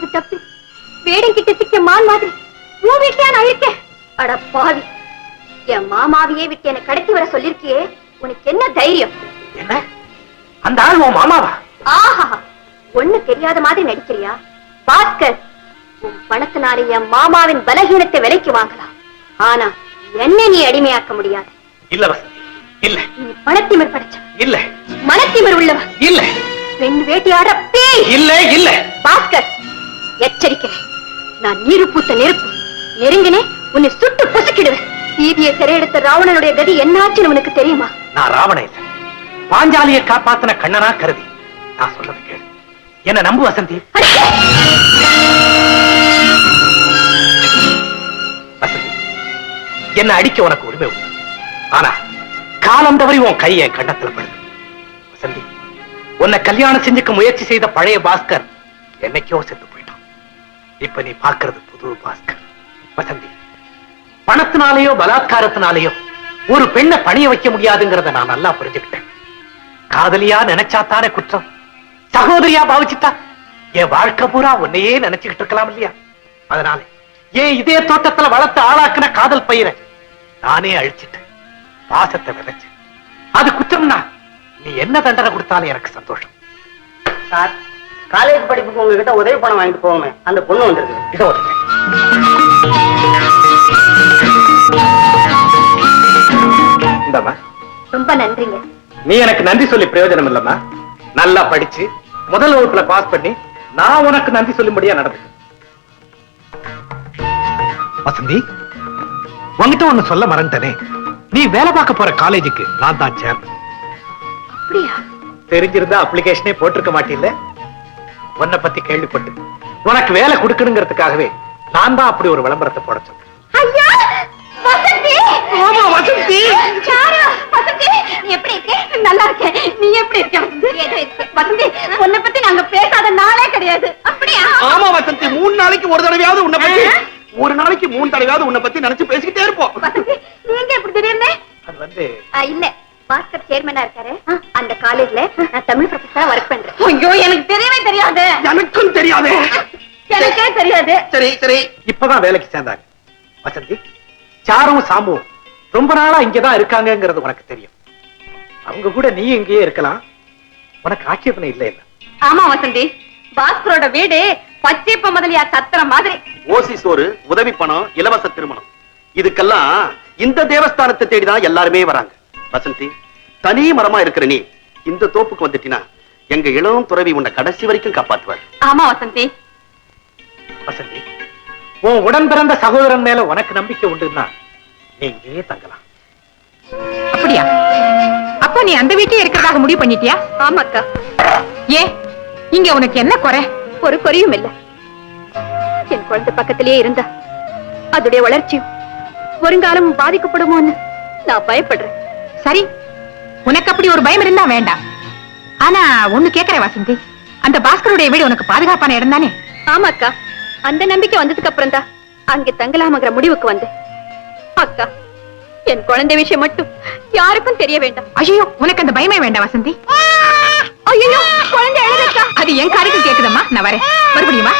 மாட்டினது தப்பி வேடங்கிட்ட சிக்க மான் மாதிரி உன் வீட்லயா நான் இருக்கேன்? அட பாவி, என் மாமாவையே விட்டு என்னை கடத்தி வர சொல்லிருக்கியே, உனக்கு என்ன தைரியம்? என்ன அந்த ஆள் உன் மாமாவா? ஆஹா, ஒண்ணு தெரியாத மாதிரி நடிக்கிறியா பாஸ்கர்? உன் பணத்தினாலே என் மாமாவின் பலகீனத்தை விலைக்கு வாங்கலாம், ஆனா என்ன நீ அடிமையாக்க முடியாது. இல்ல வசந்தி, இல்ல. நீ பணத்திமிர் படைச்ச இல்ல, மனத்திமிர் உள்ளவ இல்ல, பெண் வேட்டையாட பேய் இல்ல. இல்ல பாஸ்கர், எச்சரிக்கிறேன். நான் நீரு பூத்த நெருப்பு, நெருங்கினே உன்னை சுட்டு பொசுக்கிடுவேன். சீதையை சிறையெடுத்த ராவணனுடைய கதி என்னாச்சுன்னு உனக்கு தெரியுமா? நான் ராவணன் இல்ல, பாஞ்சாலியை காப்பாத்தின கண்ணனா கருதி. நான் சொல்றது கேளு, என்ன நம்பு வசந்தி. வசந்தி, என்ன அடிக்க உனக்கு உரிமை உண்டு, ஆனா காலம் தவறி உன் கை என் கண்ணத்துல படுது. வசந்தி, உன்னை கல்யாணம் செஞ்சுக்க முயற்சி செய்த பழைய பாஸ்கர் என்னைக்கோ செத்து போயிட்டான். இப்ப நீ பாக்குறது புது பாஸ்கர். வசந்தி, பணத்தினாலேயோ பலாத்காரத்தினாலேயோ ஒரு பெண்ணை பணிய வைக்க முடியாதுங்கிறத நான் நல்லா புரிஞ்சுக்கிட்டேன். காதலியா நினைச்சாத்தானே குற்றம், சகோதரியா பாவிச்சுட்டா என் வாழ்க்கை பூரா உன்னையே நினைச்சுக்கிட்டு இருக்கலாம் இல்லையா? அதனால ஏன் இதே தோட்டத்துல வளர்த்து ஆளாக்குன காதல் பயிரை நானே அழிச்சிட்டு பாசத்தை விதைச்சு, அது குற்றம்னா நீ என்ன தண்டனை கொடுத்தாலும் எனக்கு சந்தோஷம். சார், காலேஜ் படிப்புக்கு உங்ககிட்ட உதவி பணம் வாங்கிட்டு போவோமே, அந்த பொண்ணு வந்துருக்கு. இதோ வந்துட்டேன். இந்தம்மா. ரொம்ப நன்றிங்க. நீ எனக்கு நன்றி சொல்லி பிரயோஜனம் இல்லம்மா. நல்லா படிச்சு முதல் வகுப்புல பாஸ் பண்ணி நான் உனக்கு நன்றி சொல்லும்படியா நடந்து. வசந்தி, உன்கிட்ட ஒண்ணு சொல்ல மறந்துட்டனே. நீ வேலை பார்க்க போற காலேஜுக்கு நான் தான் சேர்ந்தேன். அப்படியா? தெரிஞ்சிருந்தா அப்ளிகேஷனே போட்டிருக்க மாட்டீல்ல. உன்னை பத்தி கேள்விப்பட்டு உனக்கு வேலை கொடுக்கணுங்கிறதுக்காகவே நான் தான் அப்படி ஒரு விளம்பரத்தை போட சொன்னேன். ஐயா, வசந்தி! ஆமா வசந்தி. சாரு, வசந்தி, நீ எப்படி இருக்க? நல்லா இருக்கேன். நீ எப்படி இருக்க? ஏதோ இருக்க. வசந்தி, உன்னை பத்தி நாங்க பேசாத நாளே கிடையாது. அப்படியா? ஆமா வசந்தி, 3 நாளைக்கு ஒரு தடவையாவது உன்னை பத்தி, ஒரு நாளைக்கு 3 தடவையாவது உன்னை பத்தி நினைச்சு பேசிக்கிட்டே இருப்போம். வசந்தி, நீங்க எப்படி திடீர்னு? அது வந்து இல்ல, பாஸ்கர் சேர்மனா இருக்காரு அந்த காலேஜ்ல. நான் தமிழ் ப்ரொஃபஸரா ஒர்க் பண்றேன். ஐயோ, எனக்கு தெரியவே தெரியாது. எனக்கும் தெரியாது. எனக்கே தெரியாது. சரி சரி, இப்பதான் வேலைக்கு சேர்ந்தாங்க. வசந்தி, சாரும் சாமுவும் ரொம்ப நாளா இங்கதான் இருக்காங்கிறது உனக்கு தெரியும். அவங்க கூட நீ இங்கேயே இருக்கலாம், உனக்கு ஆட்சேபனை இல்ல இல்ல? ஆமா வசந்தி, பாஸ்கரோட வீடு பச்சைப்ப முதலியா சத்திர மாதிரி. ஓசி சோறு, உதவி பணம், இலவச திருமணம், இதுக்கெல்லாம் இந்த தேவஸ்தானத்தை தேடிதான் எல்லாருமே வராங்க. வசந்தி, தனி மரமா இருக்கிற நீ இந்த தோப்புக்கு வந்துட்டினா எங்க இளம் துறவி உன்னை கடைசி வரைக்கும் காப்பாத்துவார். ஆமா வசந்தி. வசந்தி, உன் உடன் பிறந்த சகோதரன் மேல உனக்கு நம்பிக்கை உண்டுன்னா நீ இங்கேயே தங்கலாம். அப்படியா? அப்ப நீ அந்த வீட்டிலே இருக்கிறதாக முடிவு பண்ணிட்டியா? ஆமாக்கா. ஏ, இங்க உனக்கு என்ன குறை? ஒரு குறையும் இல்ல. என் குழந்தை பக்கத்திலேயே இருந்தா அதோடைய வளர்ச்சியும் வருங்காலம் பாதிக்கப்படுமோன்னு நான் பயப்படுறேன். சரி, உனக்கு அப்படி ஒரு பயம் இருந்தா வேண்டாம். ஆனா ஒண்ணு கேக்குறேன் வசந்தி, அந்த பாஸ்கருடைய வீடு உனக்கு பாதுகாப்பான இடம் தானே? ஆமாக்கா, அந்த நம்பிக்கை வந்ததுக்கு அப்புறம் தான் அங்கே தங்கலாமங்கிற முடிவுக்கு வந்தேன். அக்கா, என் குழந்தை விஷயம் மட்டும் யாருக்கும் தெரிய வேண்டாம். ஐயோ, உனக்கு அந்த பயமே வேண்டாம் வசந்தி. ஐயோ, குழந்தை அழுதக்கா. அது என் காதுக்கு கேக்குதம்மா. நான் வரேன், மறுபடியும் வா.